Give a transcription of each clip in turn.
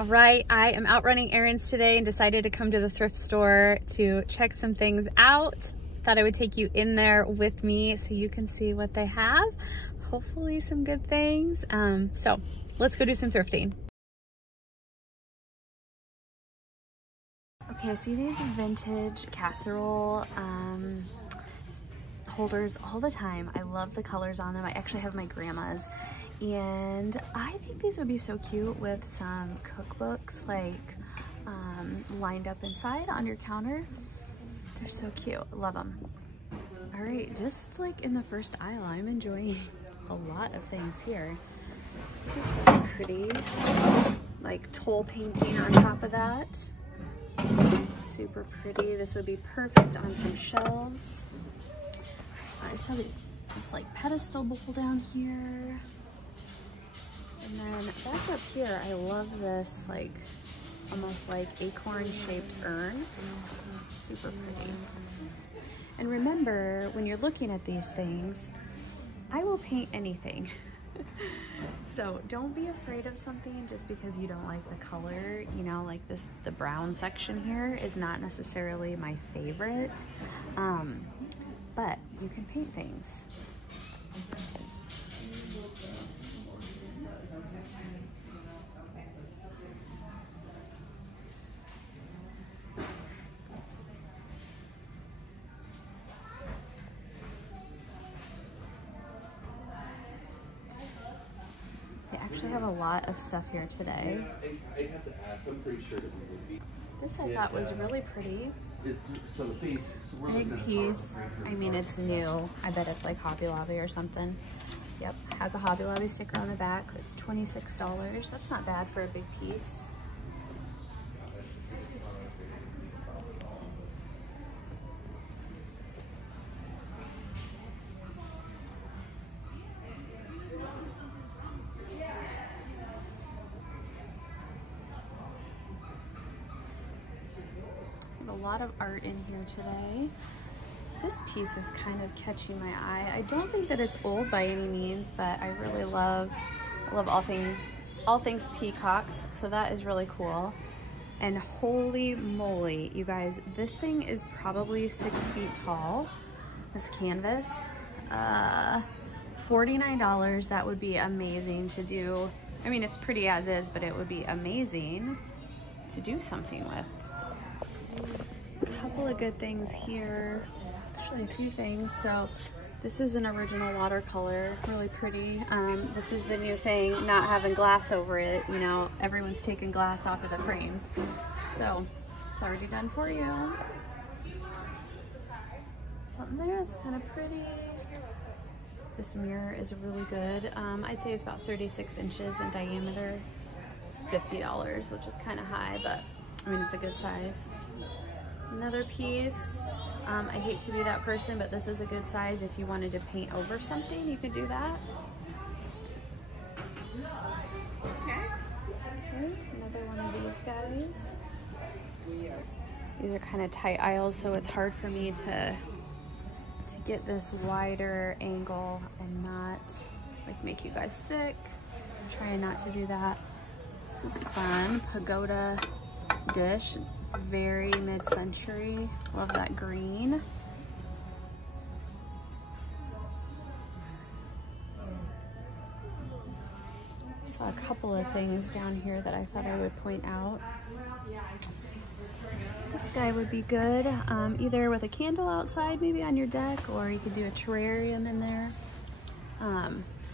All right, I am out running errands today and decided to come to the thrift store to check some things out. Thought I would take you in there with me so you can see what they have. Hopefully some good things. So let's go do some thrifting. Okay, I see these vintage casserole holders all the time. I love the colors on them. I actually have my grandma's, and I think these would be so cute with some cookbooks like lined up inside on your counter. They're so cute. Love them. All right, just like in the first aisle, I'm enjoying a lot of things here. This is really pretty, like toll painting on top of that. Super pretty. This would be perfect on some shelves. I saw this like pedestal bowl down here. And then back up here, I love this like almost like acorn shaped urn. Super pretty. And remember, when you're looking at these things, I will paint anything. So don't be afraid of something just because you don't like the color. You know, like this, the brown section here is not necessarily my favorite, but you can paint things. I have a lot of stuff here today. I have to ask, I'm pretty sure that we would be. This I thought was really pretty. So the face, big piece. I mean, it's new. I bet it's like Hobby Lobby or something. Yep, has a Hobby Lobby sticker on the back. It's $26. That's not bad for a big piece. A lot of art in here today. This piece is kind of catching my eye. I don't think that it's old by any means, but I really love all things peacocks, so that is really cool. And holy moly, you guys, this thing is probably 6 feet tall. This canvas, $49. That would be amazing to do. I mean, it's pretty as is, but it would be amazing to do something with. A couple of good things here, actually a few things. So this is an original watercolor, really pretty. This is the new thing, not having glass over it. You know, everyone's taking glass off of the frames, so it's already done for you. Something there, it's kind of pretty. This mirror is really good. I'd say it's about 36 inches in diameter. It's $50, which is kind of high, but I mean, it's a good size. Another piece. I hate to be that person, but this is a good size. If you wanted to paint over something, you could do that. Okay, another one of these guys. These are kind of tight aisles, so it's hard for me to get this wider angle and not like make you guys sick. I'm trying not to do that. This is fun. Pagoda dish. Very mid-century. Love that green. Saw a couple of things down here that I thought I would point out. This guy would be good, either with a candle outside, maybe on your deck, or you could do a terrarium in there.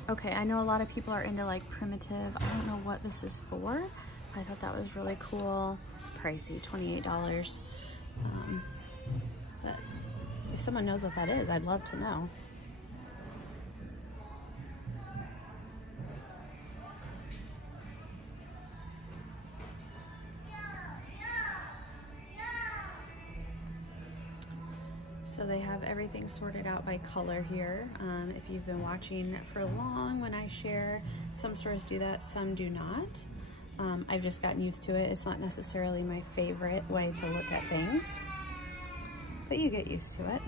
Okay, I know a lot of people are into like primitive. I don't know what this is for. I thought that was really cool. It's pricey, $28. But if someone knows what that is, I'd love to know. So they have everything sorted out by color here. If you've been watching for long, when I share, some stores do that, some do not. I've just gotten used to it. It's not necessarily my favorite way to look at things, but you get used to it.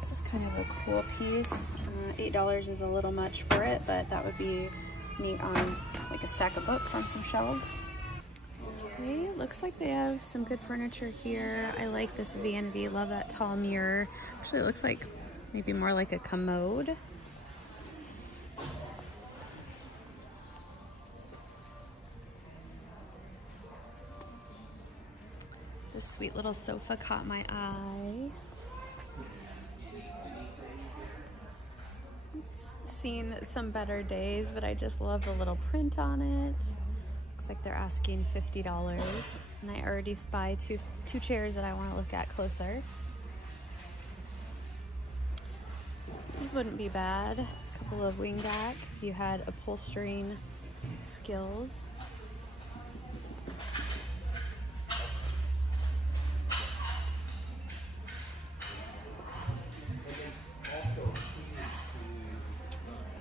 This is kind of a cool piece. $8 is a little much for it, but that would be neat on like a stack of books on some shelves. Okay, looks like they have some good furniture here. I like this vanity, love that tall mirror. Actually, it looks like maybe more like a commode. This sweet little sofa caught my eye. It's seen some better days, but I just love the little print on it. Looks like they're asking $50, and I already spy two chairs that I want to look at closer. These wouldn't be bad. A couple of wingback if you had upholstering skills.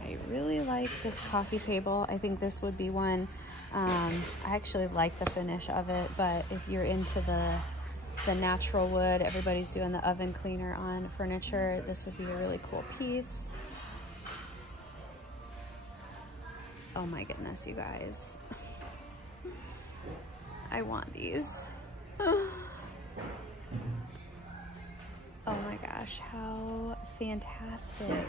I really like this coffee table. I think this would be one. I actually like the finish of it, but if you're into the natural wood, everybody's doing the oven cleaner on furniture, this would be a really cool piece. Oh my goodness, you guys. I want these. Oh my gosh, how fantastic.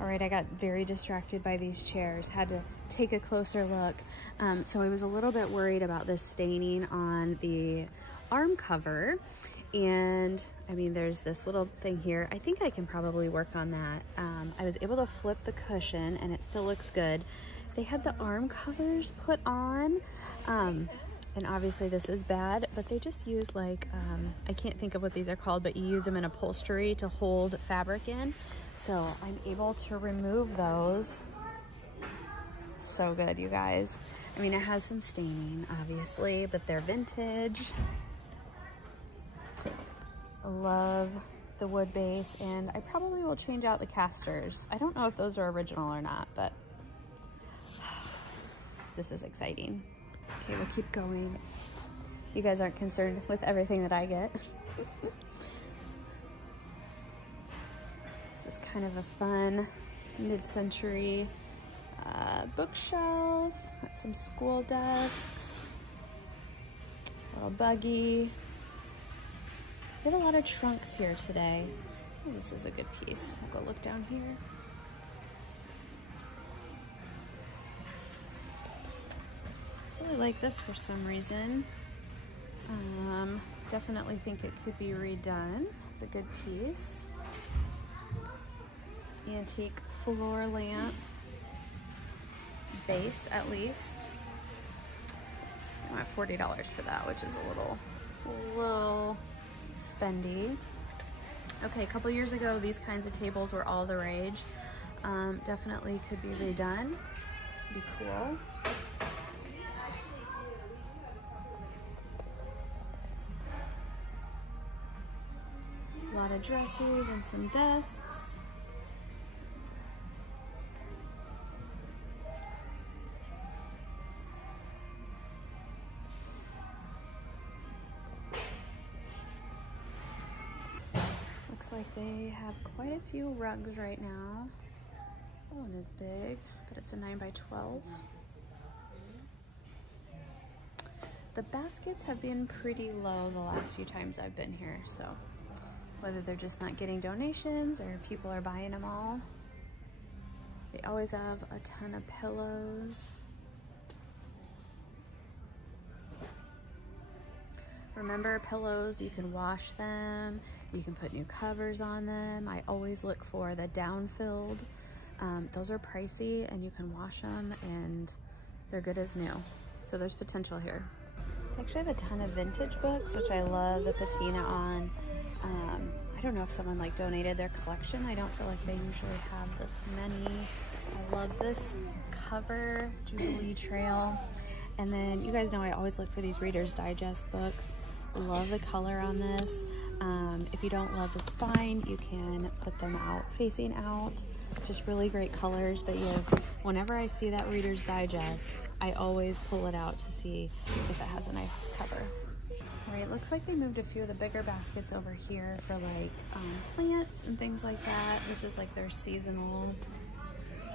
All right, I got very distracted by these chairs, had to take a closer look. So I was a little bit worried about this staining on the arm cover. And I mean, there's this little thing here. I think I can probably work on that. I was able to flip the cushion and it still looks good. They had the arm covers put on. And obviously this is bad, but they just use like, I can't think of what these are called, but you use them in upholstery to hold fabric in. So I'm able to remove those. So good, you guys. I mean, it has some staining, obviously, but they're vintage. I love the wood base, and I probably will change out the casters. I don't know if those are original or not, but this is exciting. Okay, we'll keep going. You guys aren't concerned with everything that I get. This is kind of a fun mid-century bookshelf. Got some school desks, little buggy. We have a lot of trunks here today. Oh, this is a good piece. I'll go look down here. I really like this for some reason. Definitely think it could be redone. It's a good piece. Antique floor lamp base, at least. I want $40 for that, which is a little spendy. Okay, a couple years ago, these kinds of tables were all the rage. Definitely could be redone. Be cool. A lot of dressers and some desks. Looks like they have quite a few rugs right now. That one is big, but it's a 9x12. The baskets have been pretty low the last few times I've been here, so whether they're just not getting donations or people are buying them all. They always have a ton of pillows. Remember, pillows, you can wash them, you can put new covers on them. I always look for the down-filled. Those are pricey and you can wash them and they're good as new. So there's potential here. I actually have a ton of vintage books, which I love the patina on. I don't know if someone like donated their collection. I don't feel like they usually have this many. I love this cover, Jubilee Trail. And then you guys know I always look for these Reader's Digest books. Love the color on this. If you don't love the spine, you can put them out facing out. Just really great colors, but whenever I see that Reader's Digest, I always pull it out to see if it has a nice cover. All right, looks like they moved a few of the bigger baskets over here for like plants and things like that. This is like their seasonal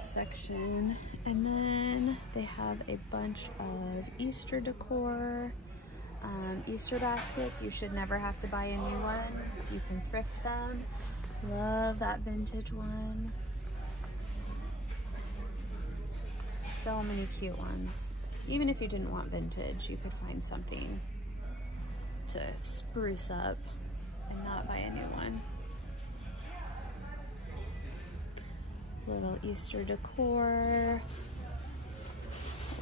section. And then they have a bunch of Easter decor, Easter baskets. You should never have to buy a new one. You can thrift them. Love that vintage one. So many cute ones. Even if you didn't want vintage, you could find something to spruce up and not buy a new one. Little Easter decor.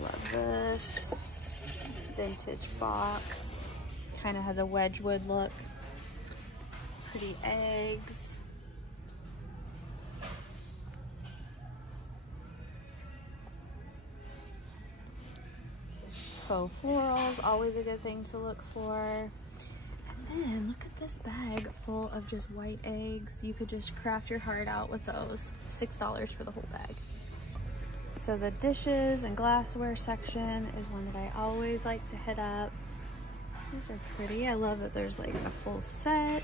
Love this. Vintage box. Kind of has a Wedgwood look. Pretty eggs. Faux florals, always a good thing to look for. And then look at this bag full of just white eggs. You could just craft your heart out with those. $6 for the whole bag. So the dishes and glassware section is one that I always like to hit up. These are pretty. I love that there's like a full set.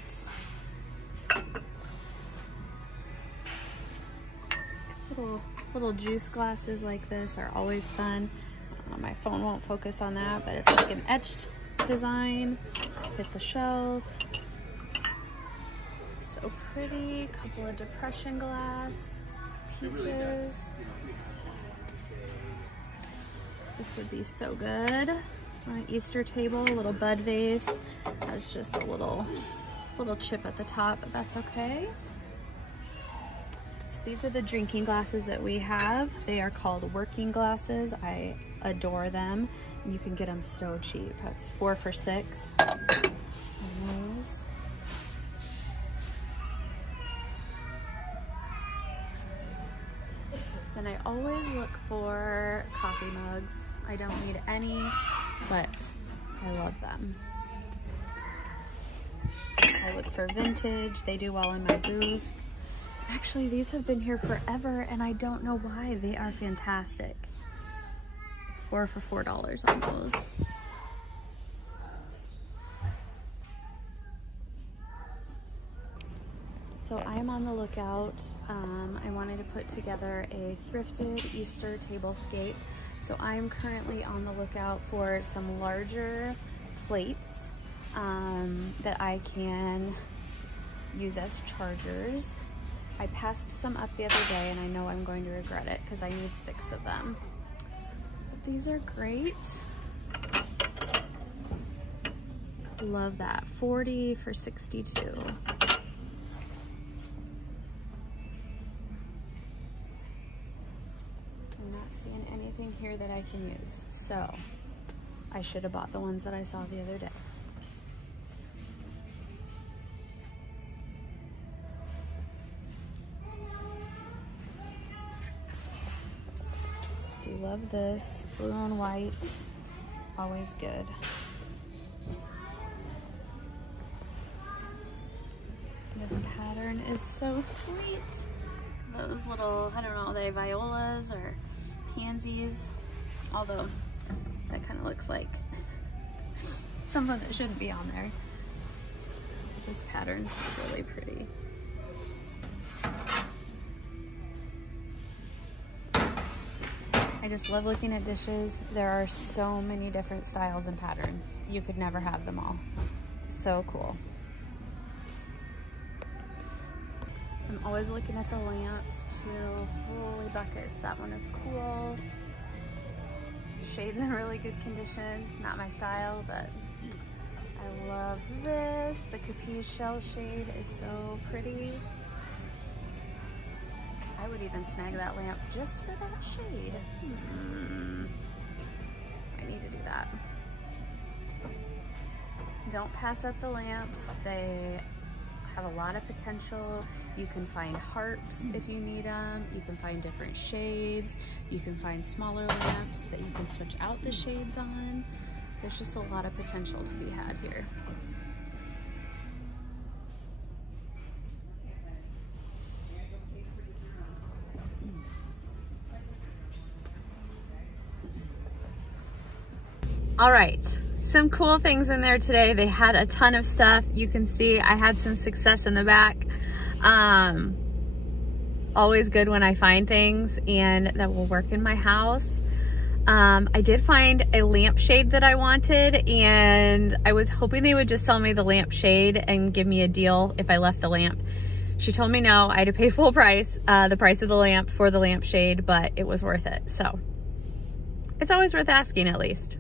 Little juice glasses like this are always fun. My phone won't focus on that, but it's like an etched design. Hit the shelf. So pretty. Couple of depression glass pieces. This would be so good on an Easter table. A little bud vase. Has just a little chip at the top, but that's okay. So these are the drinking glasses that we have. They are called working glasses. I adore them. You can get them so cheap. That's 4 for $6. And those. Then I always look for coffee mugs. I don't need any, but I love them. I look for vintage. They do well in my booth. Actually, these have been here forever, and I don't know why. They are fantastic. 4 for $4 on those. So I'm on the lookout. I wanted to put together a thrifted Easter tablescape. So I'm currently on the lookout for some larger plates that I can use as chargers. I passed some up the other day, and I know I'm going to regret it because I need 6 of them. But these are great. Love that. 40 for $62. I'm not seeing anything here that I can use, so I should have bought the ones that I saw the other day. Do love this. Blue and white, always good. This pattern is so sweet. Those little, I don't know, are they violas or pansies? Although that kind of looks like something that shouldn't be on there. This pattern's really pretty. I just love looking at dishes. There are so many different styles and patterns. You could never have them all. Just so cool. I'm always looking at the lamps too. Holy buckets, that one is cool. Shade's in really good condition. Not my style, but I love this. The Capiche shell shade is so pretty. I would even snag that lamp just for that shade. I need to do that. Don't pass up the lamps. They have a lot of potential. You can find harps if you need them. You can find different shades. You can find smaller lamps that you can switch out the shades on. There's just a lot of potential to be had here. All right, some cool things in there today. They had a ton of stuff. You can see I had some success in the back. always good when I find things and that will work in my house. I did find a lampshade that I wanted, and I was hoping they would just sell me the lampshade and give me a deal if I left the lamp. She told me no, I had to pay full price, the price of the lamp for the lampshade, but it was worth it. So it's always worth asking at least.